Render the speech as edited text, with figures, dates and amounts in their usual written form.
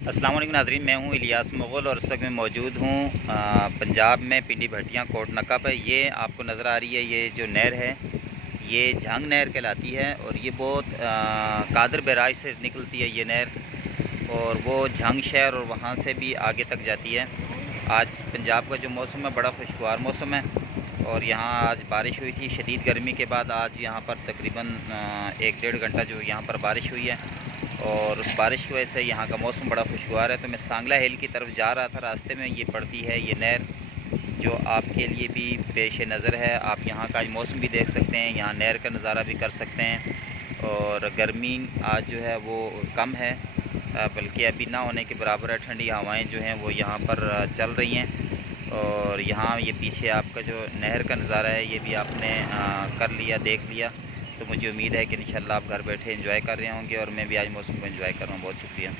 अस्सलाम वालेकुम नाज़रीन, मैं हूँ इलियास मुग़ल और इस वक्त मैं मौजूद हूँ पंजाब में पिंडी भट्टियाँ कोट नक्का पर। ये आपको नज़र आ रही है, ये जो नहर है ये झंग नहर कहलाती है और ये बहुत कादर बैराज से निकलती है ये नहर और वो झंग शहर और वहाँ से भी आगे तक जाती है। आज पंजाब का जो मौसम है बड़ा खुशगवार मौसम है और यहाँ आज बारिश हुई थी। शदीद गर्मी के बाद आज यहाँ पर तकरीबन 1-1.5 घंटा जो यहाँ पर बारिश हुई है और उस बारिश की वजह से यहाँ का मौसम बड़ा खुशगवार है। तो मैं सांगला हिल की तरफ जा रहा था, रास्ते में ये पड़ती है ये नहर जो आपके लिए भी पेश नज़र है। आप यहाँ का आज मौसम भी देख सकते हैं, यहाँ नहर का नज़ारा भी कर सकते हैं और गर्मी आज जो है वो कम है, बल्कि अभी ना होने के बराबर है। ठंडी हवाएं जो हैं वो यहाँ पर चल रही हैं और यहाँ ये पीछे आपका जो नहर का नज़ारा है ये भी आपने कर लिया, देख लिया। तो मुझे उम्मीद है कि इंशाल्लाह आप घर बैठे एंजॉय कर रहे होंगे और मैं भी आज मौसम को एंजॉय कर रहा हूँ। बहुत शुक्रिया।